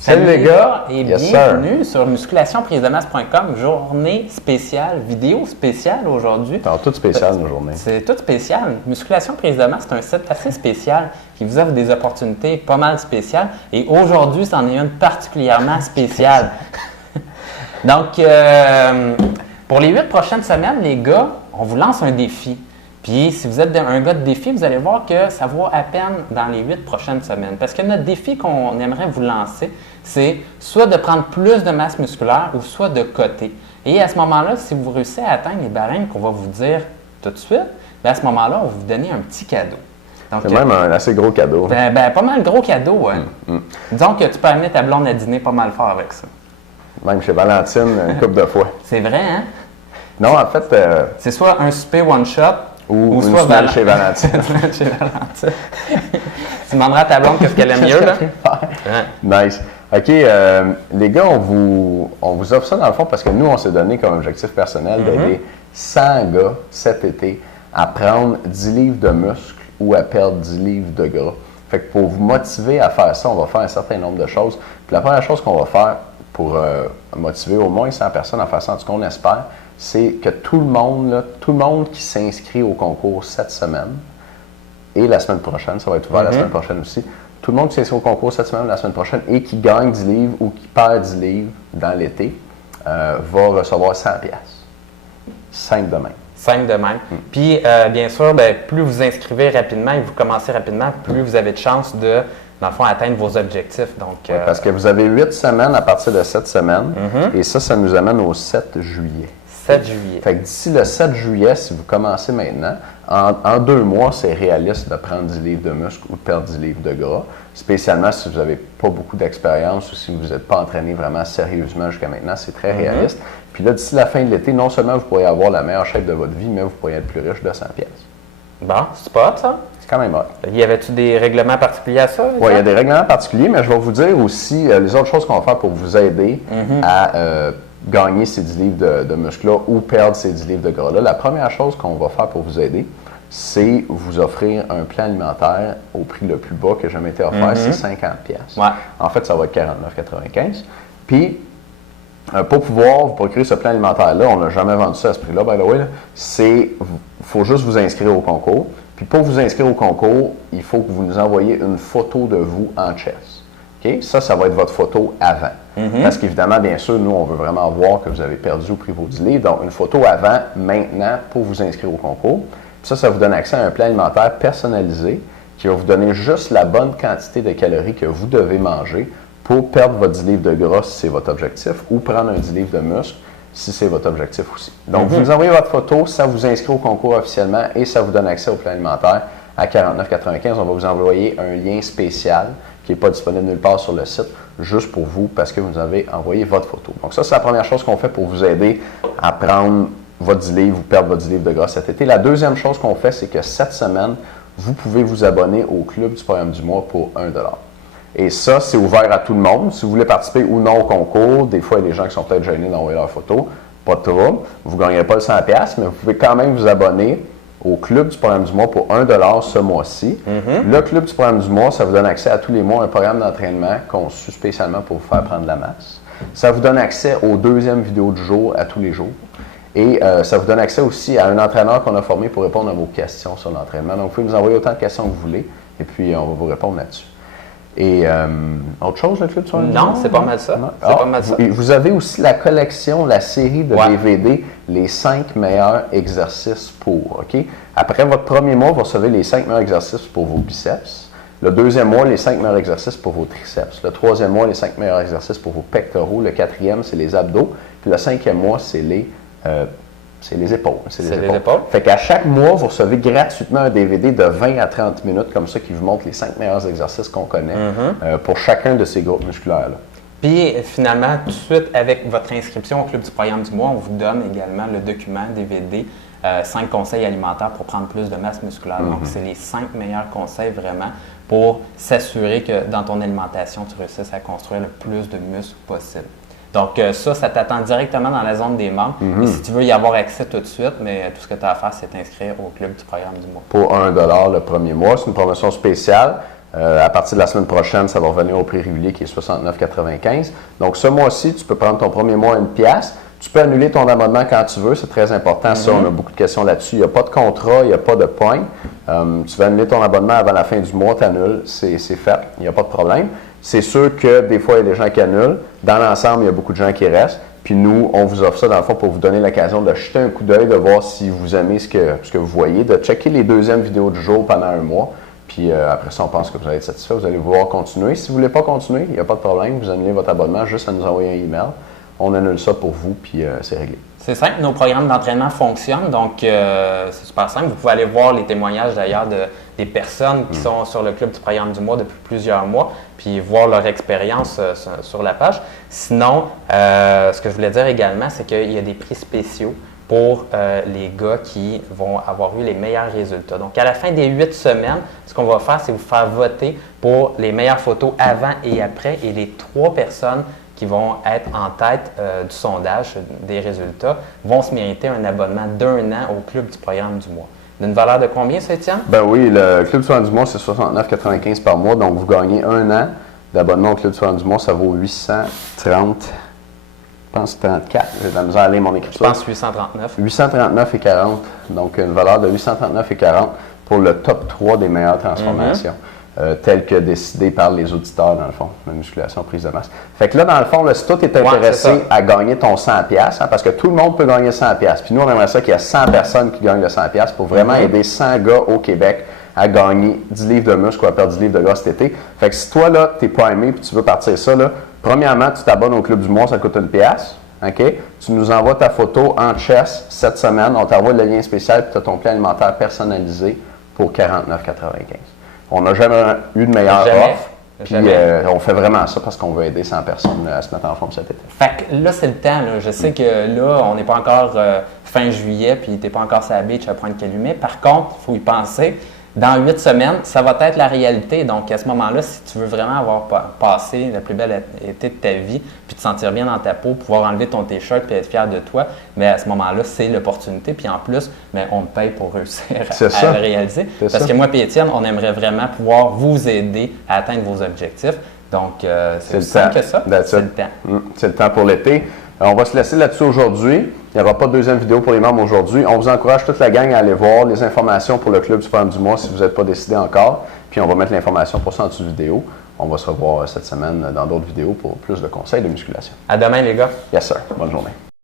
Salut les gars et yes bienvenue sur musculationprisemasse.com, journée spéciale, vidéo spéciale aujourd'hui. C'est tout spécial nos journées. C'est tout spécial. Musculation prise de masse, c'est un site assez spécial qui vous offre des opportunités pas mal spéciales. Et aujourd'hui, c'en est une particulièrement spéciale. Donc, pour les 8 prochaines semaines, les gars, on vous lance un défi. Puis, si vous êtes un gars de défi, vous allez voir que ça vaut à peine dans les 8 prochaines semaines. Parce que notre défi qu'on aimerait vous lancer, c'est soit de prendre plus de masse musculaire ou soit de coter. Et à ce moment-là, si vous réussissez à atteindre les barèmes qu'on va vous dire tout de suite, bien à ce moment-là, on va vous donner un petit cadeau. C'est même un assez gros cadeau. Pas mal gros cadeau. Hein. Disons que tu peux amener ta blonde à dîner pas mal fort avec ça. Même chez Valentine, une couple de fois. C'est vrai, hein? Non, en fait... c'est soit un souper one-shot, ou soit une chez Valentine. Chez Valentine. Tu demanderas à ta blonde qu'est-ce qu'elle aime mieux, là? Nice. OK, les gars, on vous offre ça dans le fond parce que nous, on s'est donné comme objectif personnel d'aider 100 gars cet été à prendre 10 livres de muscles ou à perdre 10 livres de gras. Fait que pour vous motiver à faire ça, on va faire un certain nombre de choses. Puis la première chose qu'on va faire pour motiver au moins 100 personnes à faire ça, en tout cas, on espère, c'est que tout le monde qui s'inscrit au concours cette semaine et la semaine prochaine, ça va être ouvert la semaine prochaine aussi, tout le monde qui s'inscrit au concours cette semaine ou la semaine prochaine et qui gagne 10 livres ou qui perd 10 livres dans l'été va recevoir 100$. Simple de même. Simple de même. Puis, bien sûr, plus vous inscrivez rapidement et vous commencez rapidement, plus vous avez de chances de, dans le fond, atteindre vos objectifs. Donc, parce que vous avez 8 semaines à partir de cette semaine et ça nous amène au 7 juillet. 7 juillet. Fait que d'ici le 7 juillet, si vous commencez maintenant, en 2 mois, c'est réaliste de prendre 10 livres de muscle ou de perdre 10 livres de gras, spécialement si vous n'avez pas beaucoup d'expérience ou si vous n'êtes pas entraîné vraiment sérieusement jusqu'à maintenant, c'est très réaliste. Puis là, d'ici la fin de l'été, non seulement vous pourriez avoir la meilleure shape de votre vie, mais vous pourriez être plus riche de 100$. Bon, c'est pas hot, ça? C'est quand même hot. Y avait-tu des règlements particuliers à ça? Oui, il y a des règlements particuliers, mais je vais vous dire aussi les autres choses qu'on va faire pour vous aider à gagner ces 10 livres de muscles-là ou perdre ces 10 livres de gras-là. La première chose qu'on va faire pour vous aider, c'est vous offrir un plan alimentaire au prix le plus bas que jamais été offert, c'est 50$. Ouais. En fait, ça va être 49,95$. Puis, pour pouvoir vous procurer ce plan alimentaire-là, on n'a jamais vendu ça à ce prix-là, by the way, il faut juste vous inscrire au concours. Puis pour vous inscrire au concours, il faut que vous nous envoyiez une photo de vous en chest. Okay? Ça va être votre photo avant. Parce qu'évidemment, bien sûr, nous, on veut vraiment voir que vous avez perdu ou pris vos 10 livres. Donc, une photo avant, maintenant, pour vous inscrire au concours. Puis ça vous donne accès à un plan alimentaire personnalisé qui va vous donner juste la bonne quantité de calories que vous devez manger pour perdre votre 10 livres de gras si c'est votre objectif ou prendre un 10 livres de muscle si c'est votre objectif aussi. Donc, vous nous envoyez votre photo, ça vous inscrit au concours officiellement et ça vous donne accès au plan alimentaire à 49,95$. On va vous envoyer un lien spécial qui n'est pas disponible nulle part sur le site, juste pour vous, parce que vous nous avez envoyé votre photo. Donc ça, c'est la première chose qu'on fait pour vous aider à prendre votre 10 livres ou perdre votre 10 livres de gras cet été. La deuxième chose qu'on fait, c'est que cette semaine, vous pouvez vous abonner au club du programme du mois pour 1$. Et ça, c'est ouvert à tout le monde. Si vous voulez participer ou non au concours, des fois, il y a des gens qui sont peut-être gênés d'envoyer leur photo. Pas de trouble. Vous ne gagnerez pas le 100$, mais vous pouvez quand même vous abonner au Club du programme du mois pour 1$ ce mois-ci. Le Club du programme du mois, ça vous donne accès à tous les mois à un programme d'entraînement conçu spécialement pour vous faire prendre de la masse. Ça vous donne accès aux 2e vidéos du jour à tous les jours. Et ça vous donne accès aussi à un entraîneur qu'on a formé pour répondre à vos questions sur l'entraînement. Donc, vous pouvez nous envoyer autant de questions que vous voulez et puis on va vous répondre là-dessus. Et autre chose, le Club du programme du mois? Non, c'est pas mal ça. Pas mal ça. Vous avez aussi la collection, la série de DVD, les 5 meilleurs exercices pour. OK? Après votre premier mois, vous recevez les 5 meilleurs exercices pour vos biceps. Le 2e mois, les 5 meilleurs exercices pour vos triceps. Le 3e mois, les 5 meilleurs exercices pour vos pectoraux. Le 4e, c'est les abdos. Puis le 5e mois, c'est les épaules. C'est les épaules. Fait qu'à chaque mois, vous recevez gratuitement un DVD de 20 à 30 minutes comme ça qui vous montre les 5 meilleurs exercices qu'on connaît pour chacun de ces groupes musculaires-là. Puis finalement, tout de suite, avec votre inscription au Club du programme du mois, on vous donne également le document DVD 5 conseils alimentaires pour prendre plus de masse musculaire. Donc, c'est les 5 meilleurs conseils vraiment pour s'assurer que dans ton alimentation, tu réussisses à construire le plus de muscles possible. Donc, ça t'attend directement dans la zone des membres. Et si tu veux y avoir accès tout de suite, mais tout ce que tu as à faire, c'est t'inscrire au Club du programme du mois. Pour 1$ le premier mois, c'est une promotion spéciale. À partir de la semaine prochaine, ça va revenir au prix régulier qui est 69,95. Donc, ce mois-ci, tu peux prendre ton premier mois à 1$. Tu peux annuler ton abonnement quand tu veux, c'est très important. Ça, on a beaucoup de questions là-dessus. Il n'y a pas de contrat, il n'y a pas de points. Tu vas annuler ton abonnement avant la fin du mois, tu annules, c'est fait, il n'y a pas de problème. C'est sûr que des fois, il y a des gens qui annulent. Dans l'ensemble, il y a beaucoup de gens qui restent. Puis nous, on vous offre ça dans le fond pour vous donner l'occasion de jeter un coup d'œil, de voir si vous aimez ce que vous voyez, de checker les deuxièmes vidéos du jour pendant un mois. Puis après ça, on pense que vous allez être satisfait, vous allez vouloir continuer. Si vous ne voulez pas continuer, il n'y a pas de problème, vous annulez votre abonnement, juste à nous envoyer un email. On annule ça pour vous, puis c'est réglé. C'est simple, nos programmes d'entraînement fonctionnent, donc c'est super simple. Vous pouvez aller voir les témoignages d'ailleurs des personnes qui sont sur le club du programme du mois depuis plusieurs mois, puis voir leur expérience sur la page. Sinon, ce que je voulais dire également, c'est qu'il y a des prix spéciaux pour les gars qui vont avoir eu les meilleurs résultats. Donc, à la fin des 8 semaines, ce qu'on va faire, c'est vous faire voter pour les meilleures photos avant et après, et les 3 personnes qui vont être en tête du sondage des résultats vont se mériter un abonnement d'1 an au club du programme du mois. D'une valeur de combien, ça, Étienne? Ben oui, le club du programme du mois, c'est 69,95 par mois. Donc, vous gagnez 1 an d'abonnement au club du programme du mois. Ça vaut 830, je pense 34. J'ai de la misère à lire mon écriture. Je pense 839. 839,40. Donc, une valeur de 839,40 pour le top 3 des meilleures transformations. Tel que décidé par les auditeurs, dans le fond, la musculation prise de masse. Fait que là, dans le fond, là, si toi, tu es intéressé à gagner ton 100$, parce que tout le monde peut gagner 100$, puis nous, on aimerait ça qu'il y ait 100 personnes qui gagnent le 100$ pour vraiment aider 100 gars au Québec à gagner 10 livres de muscle ou à perdre 10 livres de gras cet été. Fait que si toi, là, tu n'es pas aimé et tu veux partir ça, là, premièrement, tu t'abonnes au Club du mois, ça coûte 1$. OK? Tu nous envoies ta photo en chest cette semaine, on t'envoie le lien spécial et tu as ton plan alimentaire personnalisé pour 49,95$. On n'a jamais eu de meilleure offre. Puis on fait vraiment ça parce qu'on veut aider 100 personnes à se mettre en forme cet été. Fait que là, c'est le temps. Là. Je sais que là, on n'est pas encore fin juillet, puis tu n'es pas encore sur la beach à Pointe-Calumet. Par contre, il faut y penser. Dans 8 semaines, ça va être la réalité. Donc, à ce moment-là, si tu veux vraiment avoir passé le plus bel été de ta vie, puis te sentir bien dans ta peau, pouvoir enlever ton t-shirt puis être fier de toi, mais à ce moment-là, c'est l'opportunité. Puis en plus, mais on te paye pour réussir à le réaliser. Parce que moi et Étienne, on aimerait vraiment pouvoir vous aider à atteindre vos objectifs. Donc, c'est aussi simple que ça. C'est le temps. C'est le temps pour l'été. On va se laisser là-dessus aujourd'hui. Il n'y aura pas de deuxième vidéo pour les membres aujourd'hui. On vous encourage toute la gang à aller voir les informations pour le Club du programme du mois si vous n'êtes pas décidé encore. Puis on va mettre l'information pour ça en dessous de vidéo. On va se revoir cette semaine dans d'autres vidéos pour plus de conseils de musculation. À demain, les gars. Yes, sir. Bonne journée.